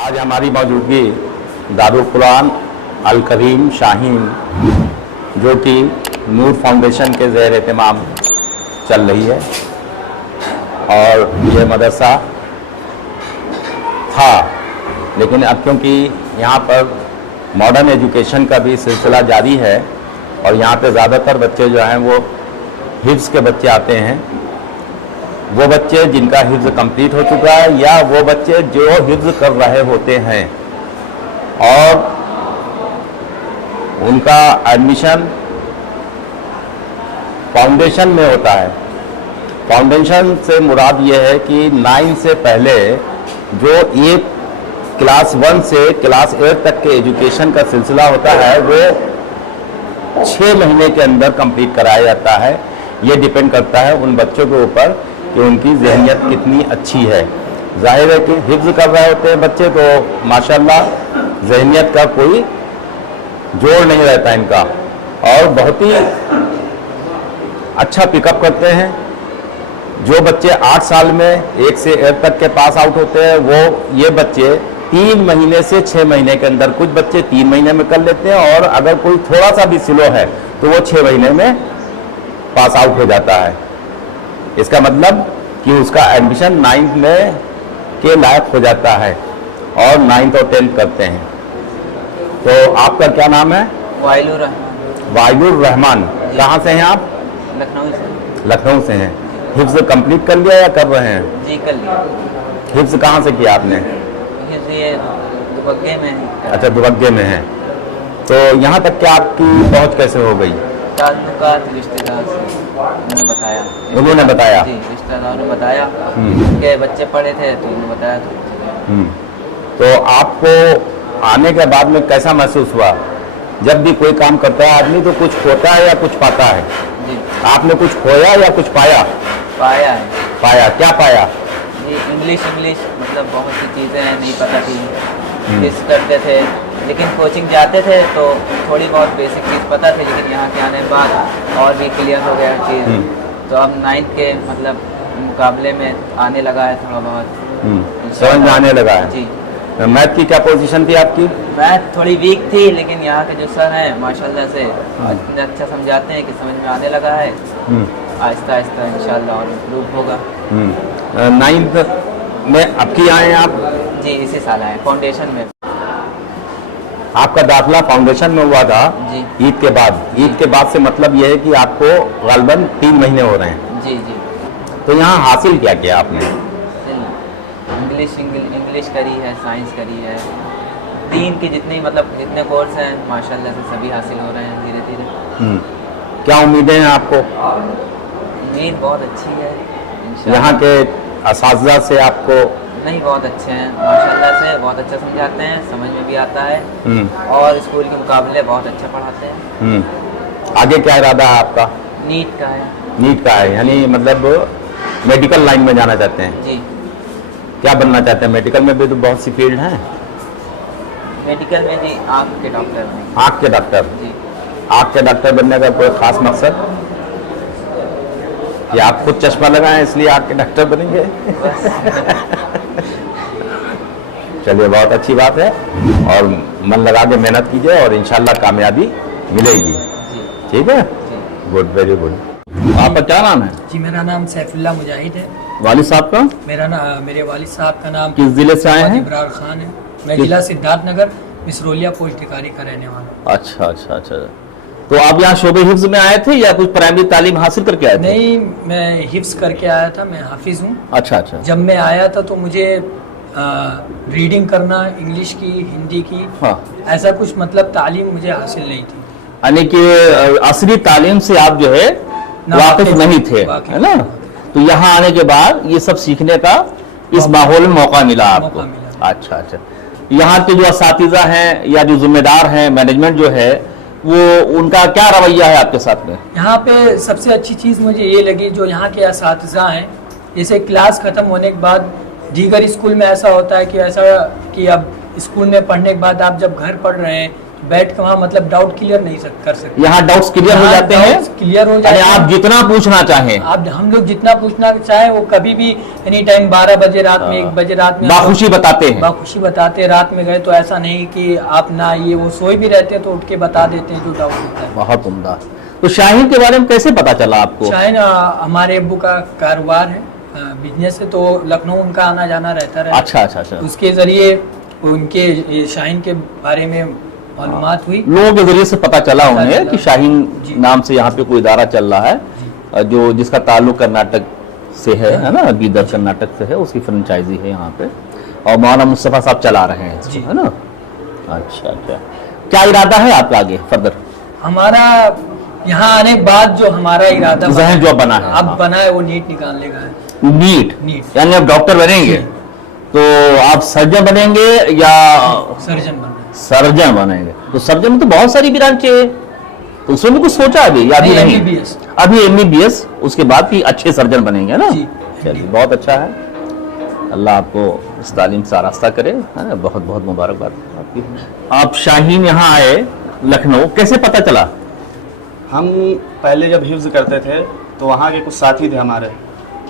आज हमारी मौजूदगी दारुल कुरान अल करीम शाहीन जो कि नूर फाउंडेशन के ज़ेर एहतमाम चल रही है और ये मदरसा था, लेकिन अब क्योंकि यहाँ पर मॉडर्न एजुकेशन का भी सिलसिला जारी है और यहाँ पे ज़्यादातर बच्चे जो हैं वो हिफ्ज़ के बच्चे आते हैं, वो बच्चे जिनका हिफ्ज़ कंप्लीट हो चुका है या वो बच्चे जो हिफ्ज़ कर रहे होते हैं और उनका एडमिशन फाउंडेशन में होता है। फाउंडेशन से मुराद ये है कि 9 से पहले जो एक क्लास 1 से क्लास 8 तक के एजुकेशन का सिलसिला होता है वो 6 महीने के अंदर कंप्लीट कराया जाता है। ये डिपेंड करता है उन बच्चों के ऊपर कि उनकी ज़हनियत कितनी अच्छी है। जाहिर है कि हिफ्ज़ कर रहे होते हैं बच्चे तो माशाल्लाह ज़हनियत का कोई जोड़ नहीं रहता इनका और बहुत ही अच्छा पिकअप करते हैं। जो बच्चे 8 साल में 1 से 8 तक के पास आउट होते हैं वो ये बच्चे 3 महीने से 6 महीने के अंदर, कुछ बच्चे 3 महीने में कर लेते हैं और अगर कोई थोड़ा सा भी स्लो है तो वो 6 महीने में पास आउट हो जाता है। इसका मतलब कि उसका एडमिशन 9th में के लायक हो जाता है और 9th और 10th करते हैं। तो आपका क्या नाम है? वाइलुर रहमान। कहाँ से हैं आप? लखनऊ से। लखनऊ से हैं। हिफ्ज़ कंप्लीट कर लिया या कर रहे हैं? जी कर लिया। हिफ्ज़ कहाँ से किया आपने? ये दुबग्गे में है। अच्छा, दुबग्गे में है। तो यहाँ तक क्या आपकी पहुँच कैसे हो गई? ताल्लुकात रिश्तेदार से उन्होंने बताया। उन्होंने बताया? जी, रिश्तेदारों ने बताया। उनके बच्चे पढ़े थे तो उन्होंने बताया तो आपको आने के बाद में कैसा महसूस हुआ? जब भी कोई काम करता है आदमी तो कुछ खोता है या कुछ पाता है। जी। आपने कुछ खोया या कुछ पाया? पाया है। पाया, क्या पाया? जी, इंग्लिश मतलब बहुत सी चीज़ें नहीं पता थी, मिस करते थे, लेकिन कोचिंग जाते थे तो थोड़ी बहुत बेसिक चीज़ पता थी, लेकिन यहाँ के आने के बाद और भी क्लियर हो गया चीज़। तो अब 9th के मतलब मुकाबले में आने लगा है थोड़ा बहुत, समझ में आने लगा है। जी। मैथ की क्या पोजीशन थी आपकी? मैथ थोड़ी वीक थी, लेकिन यहाँ के जो सर हैं माशाल्लाह से इतने अच्छा समझाते हैं कि समझ में आने लगा है। आहिस्ता आहिस्ता इंशाल्लाह और इम्प्रूव होगा। 9th में अब की आए हैं आप? जी, इसी साल आए फाउंडेशन में। आपका दाखिला फाउंडेशन में हुआ था जी। ईद के बाद। ईद के बाद से मतलब ये है कि आपको गालबन 3 महीने हो रहे हैं। जी जी। तो यहाँ हासिल क्या किया आपने? इंग्लिश करी है, साइंस करी है, दीन के जितने कोर्स हैं माशाल्लाह से सभी हासिल हो रहे हैं धीरे धीरे। क्या उम्मीदें हैं आपको? उम्मीद बहुत अच्छी है इंशाल्लाह। यहाँ के असातिज़ा से आपको? नहीं, बहुत अच्छे हैं माशाल्लाह से, बहुत अच्छा समझाते हैं, समझ में भी आता है और स्कूल के मुकाबले बहुत अच्छा पढ़ाते हैं। आगे क्या इरादा है आपका? नीट का है। नीट का है, यानी मतलब मेडिकल लाइन में जाना चाहते हैं? जी। क्या बनना चाहते हैं? मेडिकल में भी तो बहुत सी फील्ड हैं। मेडिकल में जी आँख के डॉक्टर हैं। आँख के डॉक्टर? जी। आँख के डॉक्टर बनने का कोई खास मकसद कि आप खुद चश्मा लगाएं इसलिए आँख के डॉक्टर बनेंगे? चलिए, बहुत अच्छी बात है और मन लगा के मेहनत कीजिए और इंशाल्लाह कामयाबी मिलेगी। ठीक है, गुड, वेरी गुड। आपका क्या नाम है? जी, मेरा नाम सैफुल्लाह मुजाहिद है। वालिद साहब का? मेरे वालिद साहब का नाम किस जिले से आए हैं? इब्रार खान है। मैं जिला सिद्धार्थनगर मिसरोलिया पोस्ट टिकारी का रहने वाला हूँ। अच्छा अच्छा अच्छा। तो आप यहाँ शोबे हिफ्ज़ में आए थे या कुछ प्राइमरी तालीम हासिल करके आए थे? नहीं, मैं हिफ्ज़ करके आया था, मैं हाफिज हूँ। अच्छा अच्छा। जब मैं आया था तो मुझे रीडिंग करना, इंग्लिश की, हिंदी की, ऐसा कुछ मतलब तालीम मुझे हासिल नहीं थी। यानी कि असली तालीम से आप जो है वाकिफ नहीं थे, है ना? तो यहाँ आने के बाद ये सब सीखने का इस माहौल में मौका मिला आपको। अच्छा अच्छा। यहाँ के जो असातिज़ा हैं या जो जिम्मेदार हैं, मैनेजमेंट जो है, वो उनका क्या रवैया है आपके साथ में? यहाँ पे सबसे अच्छी चीज़ मुझे ये लगी जो यहाँ के असातिज़ा हैं, जैसे क्लास ख़त्म होने के बाद दीगर स्कूल में ऐसा होता है कि अब स्कूल में पढ़ने के बाद आप जब घर पढ़ रहे हैं बैठ के वहाँ मतलब डाउट क्लियर नहीं कर सकते। यहाँ डाउट्स क्लियर हो जाते हैं, क्लियर हो यानी जाते आप हैं। जितना पूछना चाहें आप हम लोग जितना पूछना चाहे वो कभी भी एनी टाइम 12 बजे रात में 1 बजे रात में बाखुशी बताते हैं। बाखुशी बताते हैं। रात में गए तो ऐसा नहीं कि आप ना ये वो सोए भी रहते हैं तो उठ के बता देते हैं जो डाउट होता है। बहुत उम्दा। तो शाहीन के बारे में कैसे पता चला आपको? शाहीन हमारे अब्बू का कारोबार है, बिजनेस है, तो लखनऊ उनका आना जाना रहता है। अच्छा अच्छा अच्छा। उसके जरिए उनके ये शाहीन के बारे में मालूमात हुई। लोगों के जरिए से पता चला उन्हें चला। कि शाहीन जी। नाम से यहाँ पे कोई इदारा चल रहा है जो जिसका ताल्लुक कर्नाटक से है ना, बीदर कर्नाटक से है, उसकी फ्रेंचाइजी है यहाँ पे और मौलाना मुस्तफ़ा साहब चला रहे हैं इसको, जी। है ना। अच्छा अच्छा, क्या इरादा है आपका आगे फर्दर? हमारा यहाँ आने के बाद जो हमारा इरादा जहन जो बना है, अब हाँ। बना है वो नीट निकालने का है। नीट यानी आप डॉक्टर बनेंगे? जी। तो आप सर्जन बनेंगे या सर्जन बनना है। सर्जन बनेंगे? तो सर्जन में तो बहुत सारी ब्रांचें हैं, तो उसमें भी कुछ सोचा अभी या अभी नहीं? MBBS। अभी MBBS, उसके बाद भी अच्छे सर्जन बनेंगे ना। जी। चलिए बहुत अच्छा है, अल्लाह आपको इस तालीम से आरास्ता करे, है ना। बहुत बहुत मुबारकबाद आपकी। आप शाहीन यहाँ आए लखनऊ, कैसे पता चला? हम पहले जब हिफ्ज़ करते थे तो वहाँ के कुछ साथी थे हमारे,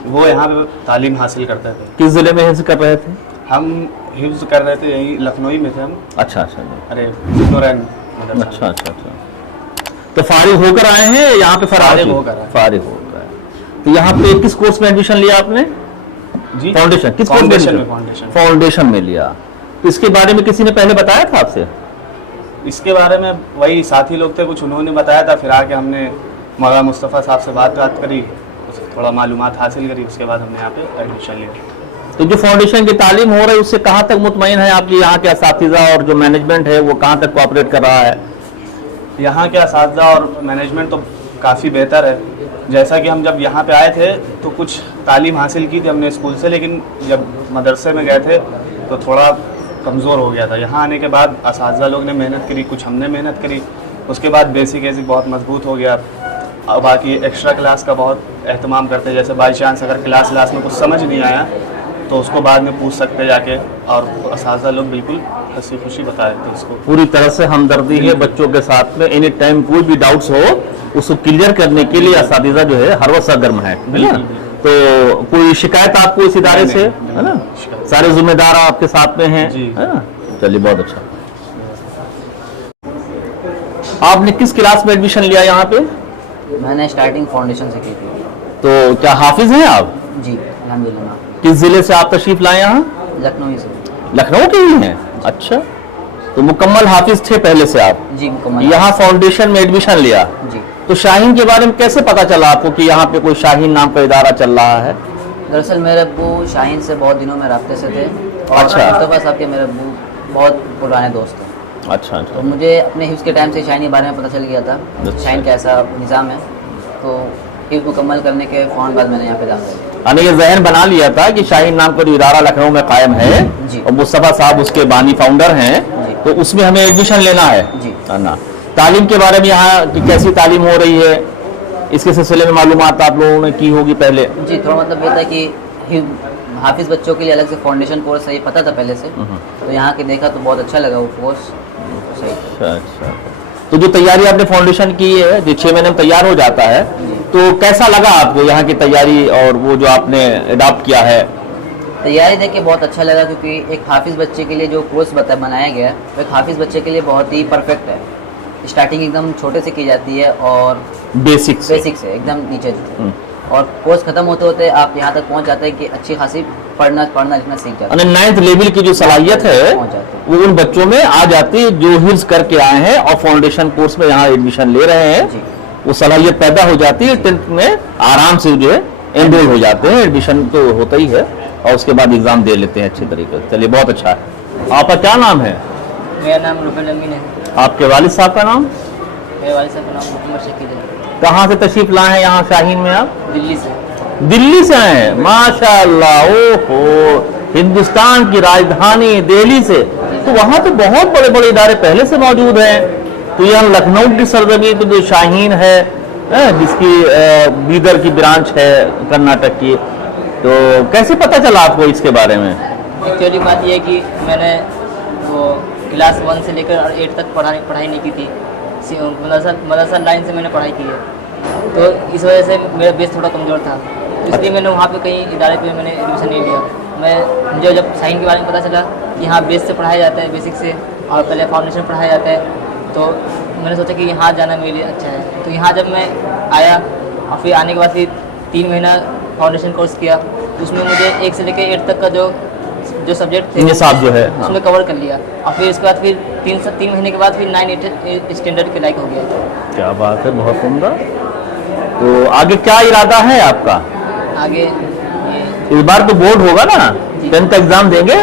वो यहाँ पे तालीम हासिल करते थे। किस जिले में हिफ्ज़ कर रहे थे? हम हिफ्ज़ कर रहे थे यहीं लखनऊ ही में थे हम। अच्छा अच्छा अरे ज़ुन्नूरैन मदरसा। अच्छा अच्छा अच्छा। तो फारिग होकर आए हैं यहाँ पे? फारिग होकर आए। फारिग होकर आए। तो यहाँ पे किस कोर्स में एडमिशन लिया आपने? जी, फाउंडेशन। किस कोर्स फाउंडेशन में? में फाउंडेशन। फाउंडेशन में लिया। तो इसके बारे में किसी ने पहले बताया था आपसे? इसके बारे में वही साथी लोग थे कुछ, उन्होंने बताया था, फिर आके हमने मौलाना मुस्तफ़ा साहब से बात करी, थोड़ा मालूमात हासिल करी, उसके बाद हमने यहाँ पे एडमिशन लिया। तो जो फाउंडेशन की तालीम हो रही है उससे कहाँ तक मुतमईन है आपकी यहाँ के असातिज़ा और जो मैनेजमेंट है वो कहाँ तक कोऑपरेट कर रहा है? यहाँ के असातिज़ा और मैनेजमेंट तो काफ़ी बेहतर है। जैसा कि हम जब यहाँ पे आए थे तो कुछ तालीम हासिल की थी हमने स्कूल से, लेकिन जब मदरसे में गए थे तो थोड़ा कमज़ोर हो गया था। यहाँ आने के बाद असातिज़ा लोग ने मेहनत करी, कुछ हमने मेहनत करी, उसके बाद बेसिक बहुत मजबूत हो गया। और बाकी एक्स्ट्रा क्लास का बहुत एहतमाम करते हैं, जैसे बाई चांस अगर क्लास में कुछ समझ नहीं आया तो उसको बाद में पूछ सकते जाके, और असातिज़ा लोग बिल्कुल हंसी खुशी बता देते उसको। पूरी तरह से हमदर्दी है बच्चों के साथ में। एनी टाइम कोई भी डाउट्स हो उसको क्लियर करने के लिए असातिज़ा जो है हर वक्त सरगर्म है ना। तो कोई शिकायत आपको इस इदारे से, है ना? सारे जिम्मेदार आपके साथ में हैं, जी। है ना। चलिए बहुत अच्छा। आपने किस क्लास में एडमिशन लिया यहाँ पे? मैंने स्टार्टिंग फाउंडेशन से की थी। तो क्या हाफिज हैं आप? जी अल्हम्दुलिल्लाह। किस जिले से आप तशरीफ लाए यहाँ? लखनऊ से। लखनऊ के ही हैं? अच्छा, तो मुकम्मल हाफिज थे पहले से आप? जी मुकम्मल। यहाँ फाउंडेशन में एडमिशन लिया। जी। तो शाहीन के बारे में कैसे पता चला आपको कि यहाँ पे कोई शाहीन नाम का इदारा चल रहा है? दरअसल मेरे अब्बू शाहीन से बहुत दिनों में राब्ते से थे, और अच्छा। मुस्तफ़ा साहब के मेरे अब्बू बहुत पुराने दोस्त थे। अच्छा तो अच्छा। मुझे अपने हिफ्ज़ के टाइम से शाहीन के बारे में पता चल गया था, अच्छा। शाहीन कैसा निज़ाम है। तो हिफ्ज़ मुकम्मल करने के फ़ौरन बाद मैंने यहाँ पे दाखिल किया। यानी ये जहन बना लिया था कि शाहीन नाम का जो इदारा लखनऊ में कायम है जी। और मुस्तफ़ा साहब उसके बानी फाउंडर हैं, जी। तो उसमें हमें एडमिशन लेना है, जी। है ना। तालीम के बारे में यहाँ की कैसी तालीम हो रही है, इसके सिलसिले में मालूमात आप लोगों ने की होगी पहले? जी, थोड़ा मतलब ये था कि हाफिज़ बच्चों के लिए अलग से फाउंडेशन कोर्स है, ये पता था पहले से। तो यहाँ के देखा तो बहुत अच्छा लगा वो कोर्स, तो सही था। अच्छा अच्छा। तो जो तैयारी आपने फाउंडेशन की है, जो 6 महीने में तैयार हो जाता है, तो कैसा लगा आपको यहाँ की तैयारी और वो जो आपने अडॉप्ट किया है? तैयारी देख के बहुत अच्छा लगा, क्योंकि एक हाफिज़ बच्चे के लिए जो कोर्स बनाया गया है वो एक हाफिज़ बच्चे के लिए बहुत ही परफेक्ट है। स्टार्टिंग एकदम छोटे से की जाती है और बेसिक से बेसिक से एकदम नीचे से, और कोर्स खत्म होते होते आप यहाँ तक पहुँच जाते हैं कि अच्छी खासी पढ़ना लिखना सीख जाते हैं। 9th लेवल की जो सलाहियत है पहुँच जाते हैं। वो उन बच्चों में आ जाती है जो हिफ्ज़ करके आए हैं और फाउंडेशन कोर्स में यहाँ एडमिशन ले रहे हैं। जी। वो सलाहियत पैदा हो जाती है, 10th में आराम से जो है एनरोल हो जाते हैं। एडमिशन तो होता ही है और उसके बाद एग्जाम दे लेते हैं अच्छे तरीके से। चलिए बहुत अच्छा है। आपका क्या नाम है? मेरा नाम रुबेल अमीन है। आपके वालिद साहब का नाम? मेरे वालिद साहब का नाम मोहम्मद शकील है। कहाँ से तशरीफ लाए हैं यहाँ शाहीन में आप? दिल्ली से। दिल्ली से आए हैं? माशाअल्लाह। ओहो, हिंदुस्तान की राजधानी दिल्ली से। तो वहाँ तो बहुत बड़े बड़े इदारे पहले से मौजूद हैं। तो यहाँ लखनऊ की सरजमी तो जो शाहीन है, जिसकी बीदर की ब्रांच है कर्नाटक की, तो कैसे पता चला आपको इसके बारे में? एक्चुअली बात यह है कि मैंने वो क्लास 1 से लेकर 8 तक पढ़ाई नहीं की थी। मदरसा लाइन से मैंने पढ़ाई की है, तो इस वजह से मेरा बेस थोड़ा कमज़ोर था, तो इसलिए मैंने वहाँ पे कहीं इदारे पे मैंने एडमिशन नहीं लिया। मुझे जब साइन के बारे में पता चला कि यहाँ बेस से पढ़ाया जाता है, बेसिक से, और पहले फाउंडेशन पढ़ाया जाता है, तो मैंने सोचा कि यहाँ जाना मेरे लिए अच्छा है। तो यहाँ जब मैं आया और फिर आने के बाद फिर 3 महीना फाउंडेशन कोर्स किया, उसमें मुझे 1 से लेकर 8 तक का जो सब्जेक्ट थे निसाब जो है, हाँ। उसमें कवर कर लिया, और फिर उसके बाद फिर 3 महीने के बाद फिर 9-8 स्टैंडर्ड के लायक हो गया। क्या बात है, बहुत उम्दा। तो आगे क्या इरादा है आपका? आगे इस बार तो बोर्ड होगा ना, 10th एग्जाम देंगे,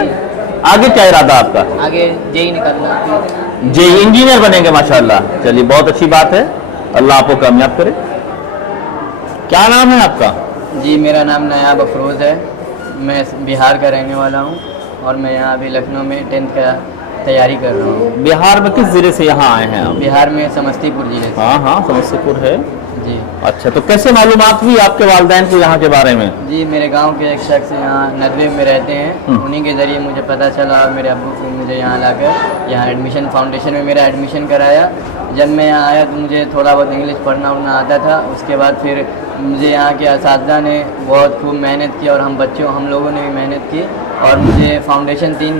आगे क्या इरादा आपका? आगे जेई निकालना, जेई इंजीनियर बनेंगे माशाल्लाह। चलिए बहुत अच्छी बात है, अल्लाह आपको कामयाब करे। क्या नाम है आपका? जी मेरा नाम नायाब अफरोज़ है, मैं बिहार का रहने वाला हूँ और मैं यहाँ अभी लखनऊ में 10th का तैयारी कर रहा हूँ। बिहार में किस जिले से यहाँ आए हैं आप? बिहार में समस्तीपुर जिले से। हाँ हाँ, समस्तीपुर है जी। अच्छा, तो कैसे मालूमात हुई आपके वालिदैन को यहाँ के बारे में? जी मेरे गांव के एक शख्स यहाँ नदवे में रहते हैं, उन्हीं के ज़रिए मुझे पता चला, और मेरे अब्बू को मुझे यहाँ लाकर यहाँ एडमिशन फाउंडेशन में मेरा एडमिशन कराया। जब मैं यहाँ आया तो मुझे थोड़ा बहुत इंग्लिश पढ़ना उड़ना आता था। उसके बाद फिर मुझे यहाँ के असातिज़ा ने बहुत खूब मेहनत की, और हम लोगों ने भी मेहनत की, और मुझे फाउंडेशन 3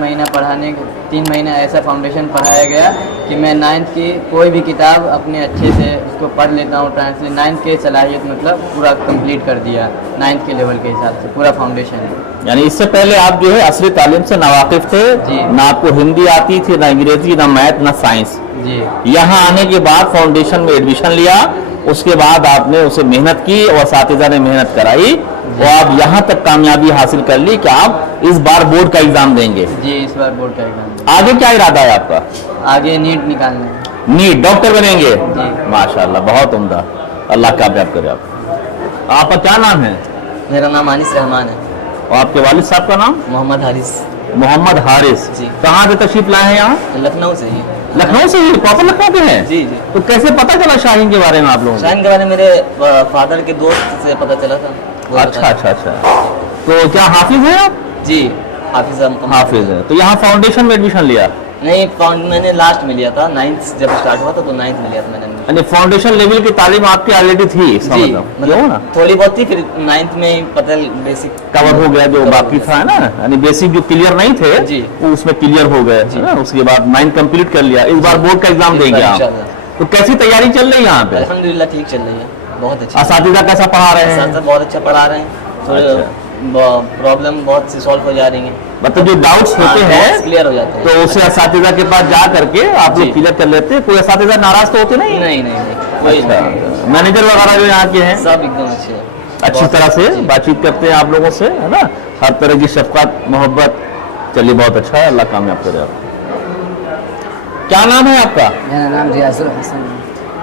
महीना ऐसा फाउंडेशन पढ़ाया गया कि मैं 9th की कोई भी किताब अपने अच्छे से उसको पढ़ लेता हूँ, ट्रांसलेट 9th के सलाहियत मतलब पूरा कंप्लीट कर दिया 9th के लेवल के हिसाब से पूरा फाउंडेशन। यानी इससे पहले आप जो है असली तालीम से नावाकिफ थे जी। ना, आपको हिंदी आती थी, ना अंग्रेजी, ना मैथ, ना साइंस। जी। यहाँ आने के बाद फाउंडेशन में एडमिशन लिया, उसके बाद आपने उसे मेहनत की और असातिज़ा ने मेहनत कराई, और आप यहाँ तक कामयाबी हासिल कर ली कि आप इस बार बोर्ड का एग्जाम देंगे। जी इस बार बोर्ड का एग्जाम। आगे क्या इरादा है आपका? आगे नीट निकालना है। नीट डॉक्टर बनेंगे? जी। माशाल्लाह, बहुत उम्दा, अल्लाह कामयाब करे आप। आपका क्या नाम है? मेरा नाम अनिस रहमान है। और आपके वालिद साहब का नाम? मोहम्मद हारिस। मोहम्मद हारिस। जी। कहाँ से तशरीफ लाए हैं यहाँ? लखनऊ से ही। लखनऊ से ही? प्रॉपर लखनऊ के हैं? जी जी। तो कैसे पता चला शाहीन के बारे में आप लोगों को? शाहीन के बारे में मेरे फादर के दोस्त से पता चला था। वो अच्छा बताया। अच्छा अच्छा। तो क्या हाफिज हैं आप? जी हाफिज हाफिज है। तो यहाँ फाउंडेशन में एडमिशन लिया? नहीं मैंने लास्ट में लिया था, 9th जब स्टार्ट हुआ था तो 9th में लिया था मैंने। यानी फाउंडेशन लेवल की तालीम आपकी ऑलरेडी थी इसका जी मतलब? क्यों ना? थोड़ी बहुत थी, फिर 9th में ही पता बेसिक कवर हो गया जो बाकी था ना, यानी बेसिक जो क्लियर नहीं थे जी। वो उसमें क्लियर हो गए है ना। उसके बाद 9th कंप्लीट कर लिया, इस बार बोर्ड का एग्जाम देंगे आप। तो कैसी तैयारी चल रही है यहाँ पे? अल्हम्दुलिल्लाह ठीक चल रही है, बहुत अच्छी। असातिज़ा कैसा पढ़ा रहे हैं? असातिज़ा बहुत अच्छा पढ़ा रहे हैं, थोड़े प्रॉब्लम बहुत सी सॉल्व हो जा रही हैं, मतलब जो डाउट्स होते हैं क्लियर हो जाते हैं, तो उसे असातिज़ा के पास जा करके आप लोग क्लियर कर लेते हैं। कोई असातिज़ा नाराज तो होते नहीं? नहीं नहीं नहीं कोई अच्छा। मैनेजर वगैरह जो यहाँ के हैं सब एकदम अच्छे हैं, अच्छी तरह से बातचीत करते हैं आप लोगों से, है ना, हर तरह की शफकत मोहब्बत। चलिए बहुत अच्छा है, अल्लाह कामयाब करे आप। क्या नाम है आपका? मेरा नाम रियाजुल हसन,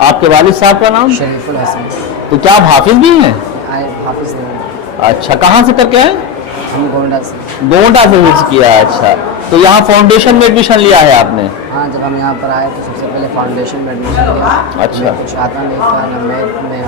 आपके वालिद साहब का नाम? शरीफुल हसन। तो क्या आप हाफिज भी हैं? हाफिज नहीं, अच्छा, कहाँ से करके हैं? हम गोंडा से। गोंडा से हिफ्ज किया है। अच्छा, तो यहाँ फाउंडेशन में एडमिशन लिया है आपने? हाँ जब हम यहाँ पर आए तो सबसे पहले फाउंडेशन में एडमिशन लिया। अच्छा। कुछ आता नहीं था, ना मैथ में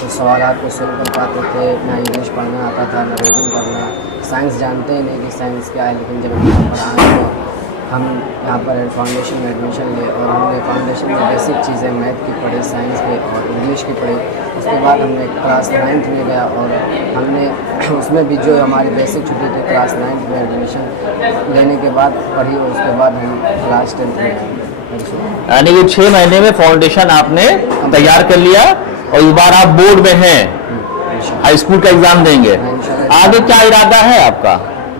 कुछ सवाल को सोल्व कर पाते थे, ना इंग्लिश पढ़ना आता था, ना रीडिंग करना। साइंस जानते ही नहीं कि साइंस क्या है, लेकिन जब हम यहाँ पर आए तो हम यहाँ पर फाउंडेशन में एडमिशन लिए, और हमने फाउंडेशन में बेसिक चीज़ें मैथ की पढ़ी, साइंस की और इंग्लिश की पढ़ी। उसके बाद हमने क्लास 9th में गया, और हमने उसमें भी जो हमारी बेसिक छुट्टी थी क्लास 9th में एडमिशन लेने के बाद पढ़ी, और उसके बाद हम क्लास 10th में गए। यानी ये 6 महीने में फाउंडेशन आपने तैयार कर लिया, और इस बार आप बोर्ड में हैं, हाई स्कूल का एग्जाम देंगे। आगे क्या इरादा है आपका?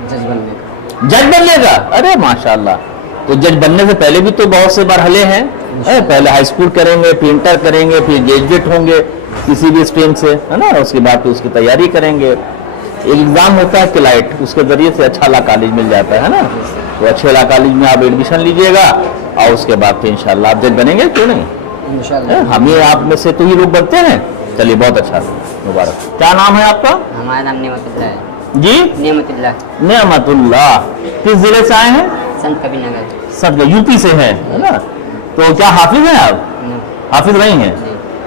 जज बनने का। जज बनने का? अरे माशाल्लाह। तो जज बनने से पहले भी तो बहुत से मरहले हैं, पहले हाई स्कूल करेंगे, फिर इंटर करेंगे, फिर ग्रेजुएट होंगे किसी भी स्ट्रीम से, है ना, उसके बाद फिर उसकी तैयारी करेंगे। एक एग्जाम होता है क्लाइट, उसके जरिए से अच्छा ला कॉलेज मिल जाता है ना, तो अच्छे ला कॉलेज में आप एडमिशन लीजिएगा, और उसके बाद फिर इंशाल्लाह आप जज बनेंगे, क्यों नहीं? इंशाल्लाह। हम ये आप में से तो ही लोग बनते हैं। चलिए बहुत अच्छा, मुबारक। क्या नाम है आपका? हमारा नाम नेमतुल्लाह है। जी? नेमतुल्लाह। नेमतुल्लाह। किस जिले से आए हैं? संत कबीरनगर। सब यूपी से हैं, है ना। तो क्या हाफिज हैं आप? हाफिज नहीं हैं?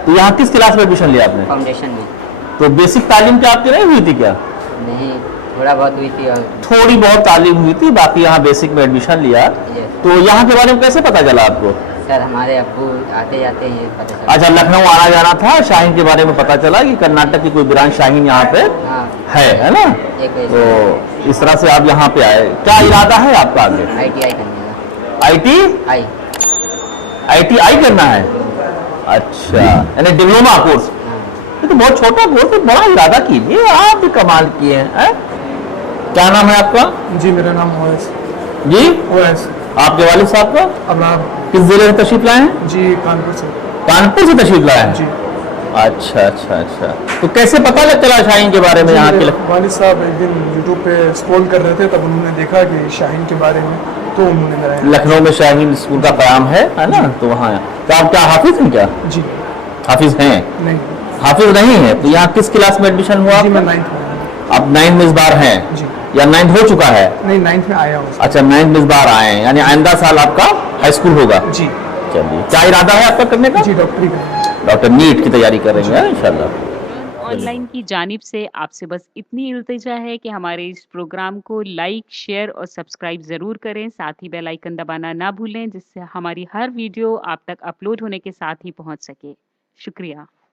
तो यहाँ किस क्लास में एडमिशन लिया आपने? फाउंडेशन में। तो बेसिक तालीम क्या आपकी नहीं हुई थी क्या? नहीं, थोड़ा बहुत हुई थी और थोड़ी बहुत तालीम हुई थी, बाकी यहाँ बेसिक में एडमिशन लिया। ये तो यहाँ के बारे में कैसे पता चला आपको? सर हमारे अब्बू आते जाते ये पता चला। अच्छा, लखनऊ आना जाना था, शाहीन के बारे में पता चला कि कर्नाटक की कोई ब्रांच शाहीन यहाँ पे हाँ है ना? एक तो इस तरह से आप यहाँ पे आए, क्या इरादा है आपका आगे? ITI करने का। आईटी आई ITI करना है? अच्छा, यानी डिप्लोमा कोर्स। हाँ ये तो बहुत छोटा कोर्स है, बड़ा इरादा कीजिए, आप भी कमाल किए हैं। क्या नाम है आपका? जी मेरा नाम ओएस जी, ओएस आपके वालिद साहब का अब्रार किस जिले से तशरीफ लाए हैं? जी कानपुर से। कानपुर से तशरीफ लाए हैं? जी अच्छा अच्छा अच्छा, तो कैसे पता लग चला शाहीन के बारे में जी, यहाँ के? मेरे वालिद साहब एक दिन यूट्यूब पे स्क्रॉल कर रहे थे, तब उन्होंने देखा कि शाहीन के बारे में, तो उन्होंने मेरा लखनऊ में शाहीन स्कूल का क़याम है ना? तो वहाँ तो आप क्या हाफिज हैं क्या? जी हाफिज हैं? नहीं हाफिज नहीं है तो यहाँ किस क्लास में एडमिशन हुआ जी, मैं आपका? 9th में हूँ। आप 9th में इस बार हैं जी या 9th हो चुका है? नहीं 9th में आया हूँ। अच्छा, 9th में इस बार आए हैं, यानी आइंदा साल आपका हाई स्कूल होगा। जी चलिए, क्या इरादा है आपका करने का? जी डॉक्टरी का। डॉक्टर नीट की तैयारी करेंगे इंशाल्लाह। ऑनलाइन की जानिब से आपसे बस इतनी इल्तिजा है कि हमारे इस प्रोग्राम को लाइक, शेयर और सब्सक्राइब ज़रूर करें। साथ ही बेल आइकन दबाना ना भूलें, जिससे हमारी हर वीडियो आप तक अपलोड होने के साथ ही पहुंच सके। शुक्रिया।